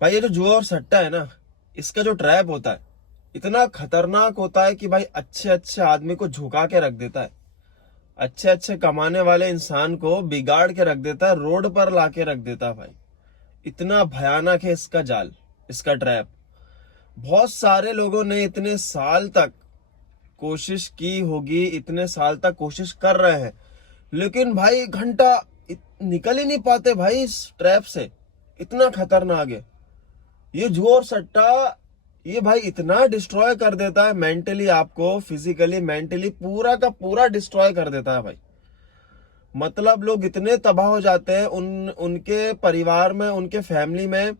भाई ये जो जुआ और सट्टा है ना, इसका जो ट्रैप होता है इतना खतरनाक होता है कि भाई अच्छे अच्छे आदमी को झुका के रख देता है। अच्छे अच्छे कमाने वाले इंसान को बिगाड़ के रख देता है, रोड पर लाके रख देता है भाई। इतना भयानक है इसका जाल, इसका ट्रैप। बहुत सारे लोगों ने इतने साल तक कोशिश की होगी, इतने साल तक कोशिश कर रहे हैं, लेकिन भाई घंटा निकल ही नहीं पाते भाई इस ट्रैप से। इतना खतरनाक है ये जुआ और सट्टा। ये भाई इतना डिस्ट्रॉय कर देता है मेंटली, आपको फिजिकली मेंटली पूरा का पूरा डिस्ट्रॉय कर देता है भाई। मतलब लोग इतने तबाह हो जाते हैं, उनके परिवार में, उनके फैमिली में,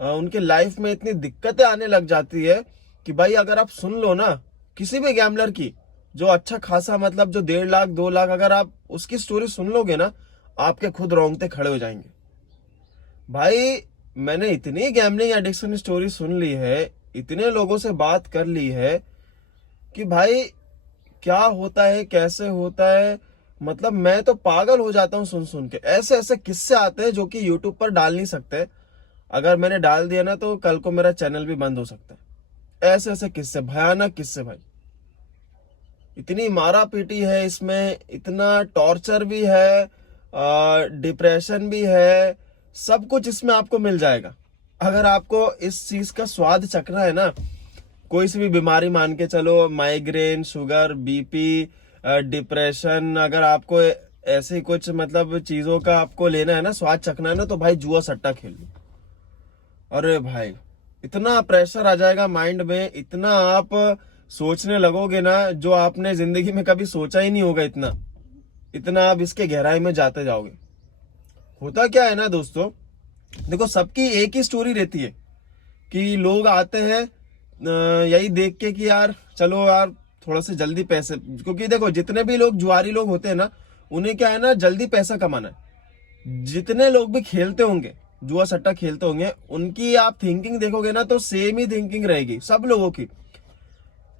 उनके लाइफ में इतनी दिक्कतें आने लग जाती है कि भाई अगर आप सुन लो ना किसी भी गैम्बलर की, जो अच्छा खासा मतलब जो 1.5 लाख 2 लाख, अगर आप उसकी स्टोरी सुन लोगे ना, आपके खुद रोंगटे खड़े हो जाएंगे भाई। मैंने इतनी गैम्बलिंग एडिक्शन स्टोरी सुन ली है, इतने लोगों से बात कर ली है कि भाई क्या होता है, कैसे होता है, मतलब मैं तो पागल हो जाता हूँ सुन सुन के। ऐसे ऐसे किस्से आते हैं जो कि यूट्यूब पर डाल नहीं सकते। अगर मैंने डाल दिया ना तो कल को मेरा चैनल भी बंद हो सकता है। ऐसे ऐसे किस्से, भयानक किस्से भाई। इतनी मारा पीटी है इसमें, इतना टॉर्चर भी है, डिप्रेशन भी है, सब कुछ इसमें आपको मिल जाएगा। अगर आपको इस चीज का स्वाद चखना है ना, कोई सी भी बीमारी मान के चलो, माइग्रेन, शुगर, बीपी, डिप्रेशन, अगर आपको ऐसे कुछ मतलब चीजों का आपको लेना है ना, स्वाद चखना है ना, तो भाई जुआ सट्टा खेल लो। अरे भाई इतना प्रेशर आ जाएगा माइंड में, इतना आप सोचने लगोगे ना जो आपने जिंदगी में कभी सोचा ही नहीं होगा। इतना इतना आप इसके गहराई में जाते जाओगे। होता क्या है ना दोस्तों, देखो सबकी एक ही स्टोरी रहती है कि लोग आते हैं यही देख के कि यार चलो यार थोड़ा से जल्दी पैसे, क्योंकि देखो जितने भी लोग जुआरी लोग होते हैं ना, उन्हें क्या है ना, जल्दी पैसा कमाना है। जितने लोग भी खेलते होंगे, जुआ सट्टा खेलते होंगे, उनकी आप थिंकिंग देखोगे ना तो सेम ही थिंकिंग रहेगी सब लोगों की।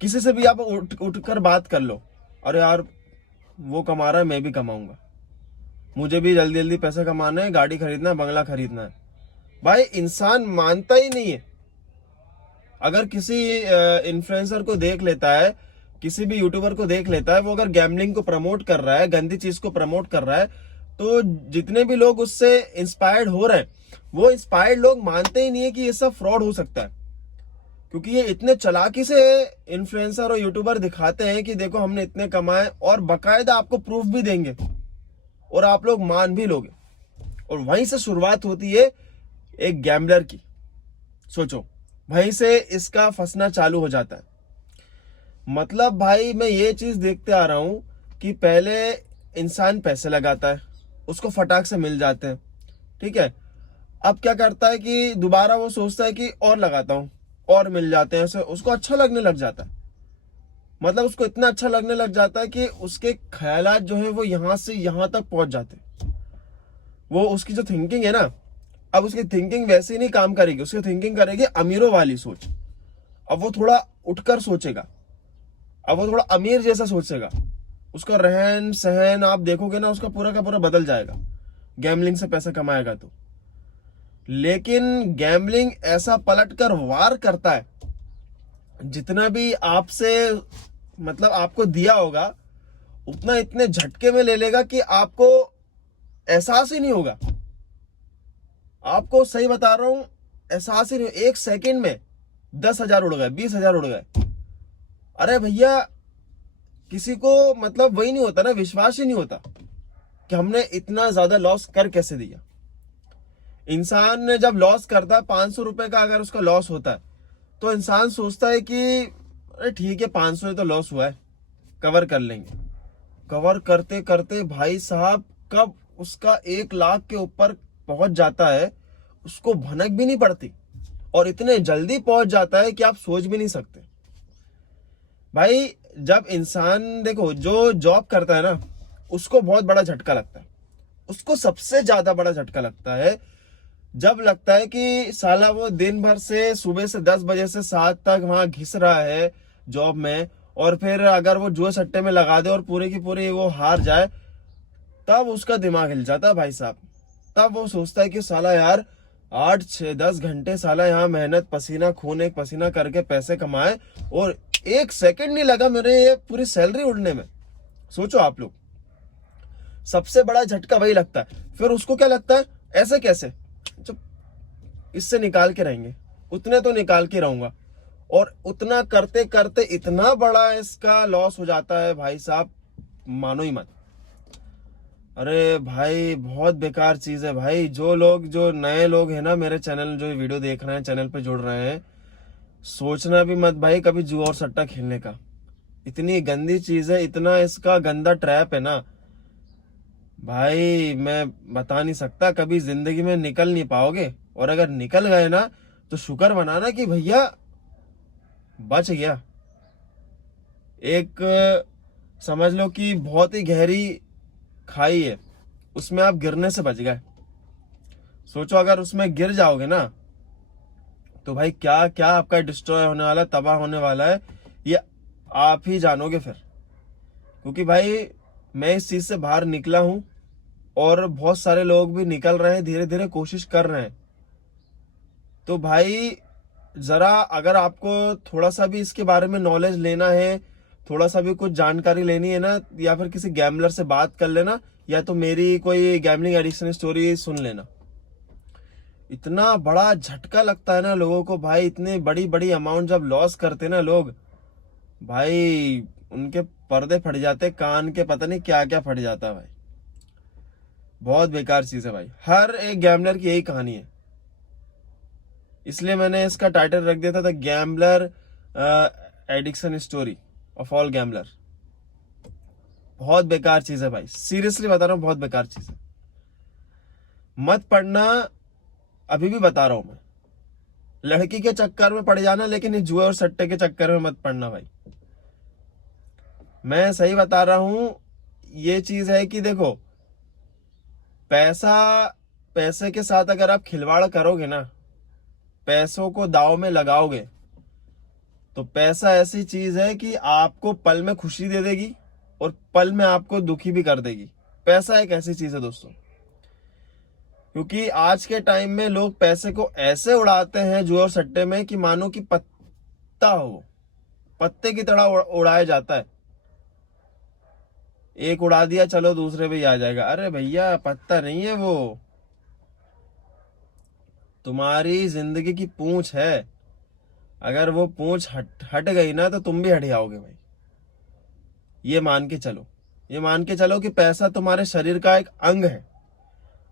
किसी से भी आप उठ कर बात कर लो, अरे यार वो कमा रहा है मैं भी कमाऊंगा, मुझे भी जल्दी जल्दी पैसा कमाना है, गाड़ी खरीदना है, बंगला खरीदना है। भाई इंसान मानता ही नहीं है। अगर किसी इन्फ्लुएंसर को देख लेता है, किसी भी यूट्यूबर को देख लेता है, वो अगर गैम्बलिंग को प्रमोट कर रहा है, गंदी चीज को प्रमोट कर रहा है, तो जितने भी लोग उससे इंस्पायर्ड हो रहे हैं, वो इंस्पायर्ड लोग मानते ही नहीं है कि ये सब फ्रॉड हो सकता है। क्योंकि ये इतने चालाकी से इन्फ्लुएंसर और यूट्यूबर दिखाते हैं कि देखो हमने इतने कमाए, और बकायदा आपको प्रूफ भी देंगे और आप लोग मान भी लोगे। और वहीं से शुरुआत होती है एक गैम्बलर की। सोचो, वहीं से इसका फंसना चालू हो जाता है। मतलब भाई मैं ये चीज देखते आ रहा हूं कि पहले इंसान पैसे लगाता है, उसको फटाक से मिल जाते हैं, ठीक है। अब क्या करता है कि दोबारा वो सोचता है कि और लगाता हूं, और मिल जाते हैं, ऐसे उसको अच्छा लगने लग जाता है। मतलब उसको इतना अच्छा लगने लग जाता है कि उसके ख्यालात जो है वो यहां से यहां तक पहुंच जाते हैं। वो उसकी जो थिंकिंग है ना, अब उसकी थिंकिंग वैसे ही नहीं काम करेगी, उसकी थिंकिंग करेगी अमीरों वाली सोच। अब वो थोड़ा उठकर सोचेगा, अब वो थोड़ा अमीर जैसा सोचेगा। उसका रहन सहन आप देखोगे ना, उसका पूरा का पूरा बदल जाएगा गैम्बलिंग से पैसा कमाएगा तो। लेकिन गैम्बलिंग ऐसा पलट कर वार करता है, जितना भी आपसे मतलब आपको दिया होगा उतना इतने झटके में ले लेगा कि आपको एहसास ही नहीं होगा। आपको सही बता रहा हूं, एहसास ही नहीं, एक सेकंड में 10,000 उड़ गए, 20,000 उड़ गए। अरे भैया किसी को मतलब वही नहीं होता ना, विश्वास ही नहीं होता कि हमने इतना ज्यादा लॉस कर कैसे दिया। इंसान ने जब लॉस करता है 500 रुपए का, अगर उसका लॉस होता है तो इंसान सोचता है कि अरे ठीक है 500 तो लॉस हुआ है, कवर कर लेंगे। कवर करते करते भाई साहब कब उसका 1 लाख के ऊपर पहुंच जाता है, उसको भनक भी नहीं पड़ती, और इतने जल्दी पहुंच जाता है कि आप सोच भी नहीं सकते। भाई जब इंसान देखो जो जॉब करता है ना, उसको बहुत बड़ा झटका लगता है। उसको सबसे ज्यादा बड़ा झटका लगता है जब लगता है कि साला वो दिन भर से सुबह से 10 बजे से 7 तक वहां घिस रहा है जॉब में, और फिर अगर वो जुए सट्टे में लगा दे और पूरे की पूरी वो हार जाए, तब उसका दिमाग हिल जाता है भाई साहब। तब वो सोचता है कि साला यार 8 6 10 घंटे साला यहाँ मेहनत पसीना खून एक पसीना करके पैसे कमाए, और 1 सेकंड नहीं लगा मेरे ये पूरी सैलरी उड़ने में। सोचो आप लोग, सबसे बड़ा झटका वही लगता है। फिर उसको क्या लगता है, ऐसे कैसे, जब इससे निकाल के रहेंगे, उतने तो निकाल के रहूंगा, और उतना करते करते इतना बड़ा इसका लॉस हो जाता है भाई साहब, मानो ही मत। अरे भाई बहुत बेकार चीज है भाई। जो नए लोग हैं ना मेरे चैनल, जो वीडियो देख रहे हैं, चैनल पे जुड़ रहे हैं, सोचना भी मत भाई कभी जुआ और सट्टा खेलने का। इतनी गंदी चीज है, इतना इसका गंदा ट्रैप है ना भाई, मैं बता नहीं सकता। कभी जिंदगी में निकल नहीं पाओगे, और अगर निकल गए ना तो शुक्र मनाना कि भैया बच गया। एक समझ लो कि बहुत ही गहरी खाई है, उसमें आप गिरने से बच गए। सोचो अगर उसमें गिर जाओगे ना तो भाई क्या क्या आपका डिस्ट्रॉय होने वाला है, तबाह होने वाला है, ये आप ही जानोगे फिर। क्योंकि भाई मैं इस चीज से बाहर निकला हूं, और बहुत सारे लोग भी निकल रहे हैं, धीरे धीरे कोशिश कर रहे हैं। तो भाई जरा अगर आपको थोड़ा सा भी इसके बारे में नॉलेज लेना है, थोड़ा सा भी कुछ जानकारी लेनी है ना, या फिर किसी गैमलर से बात कर लेना, या तो मेरी कोई गैमलिंग एडिक्शन स्टोरी सुन लेना। इतना बड़ा झटका लगता है ना लोगों को भाई, इतनी बड़ी बड़ी अमाउंट जब लॉस करते ना लोग भाई, उनके पर्दे फट जाते, कान के पता नहीं क्या क्या फट जाता है भाई। बहुत बेकार चीज है भाई, हर एक गैमलर की यही कहानी है। इसलिए मैंने इसका टाइटल रख दिया था the gambler addiction story of all gambler. बहुत बेकार चीज है भाई, सीरियसली बता रहा हूं, बहुत बेकार चीज है। मत पढ़ना, अभी भी बता रहा हूं मैं। लड़की के चक्कर में पड़ जाना, लेकिन इस जुए और सट्टे के चक्कर में मत पड़ना भाई। मैं सही बता रहा हूं। ये चीज है कि देखो, पैसे के साथ अगर आप खिलवाड़ करोगे ना, पैसों को दाव में लगाओगे, तो पैसा ऐसी चीज है कि आपको पल में खुशी दे देगी और पल में आपको दुखी भी कर देगी। पैसा एक ऐसी चीज है दोस्तों, क्योंकि आज के टाइम में लोग पैसे को ऐसे उड़ाते हैं जुए और सट्टे में कि मानो कि पत्ता हो, पत्ते की तरह उड़ाया जाता है। एक उड़ा दिया, चलो दूसरे पे ही आ जाएगा। अरे भैया पत्ता नहीं है वो, तुम्हारी जिंदगी की पूंछ है। अगर वो पूंछ हट गई ना तो तुम भी हट जाओगे भाई। ये मान के चलो, ये मान के चलो कि पैसा तुम्हारे शरीर का एक अंग है।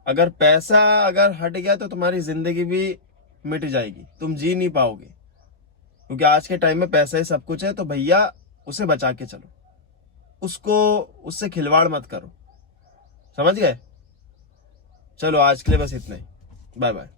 अगर पैसा अगर हट गया तो तुम्हारी जिंदगी भी मिट जाएगी, तुम जी नहीं पाओगे। क्योंकि आज के टाइम में पैसा ही सब कुछ है, तो भैया उसे बचा के चलो, उससे खिलवाड़ मत करो, समझ गए। चलो आज के लिए बस इतना ही, बाय बाय।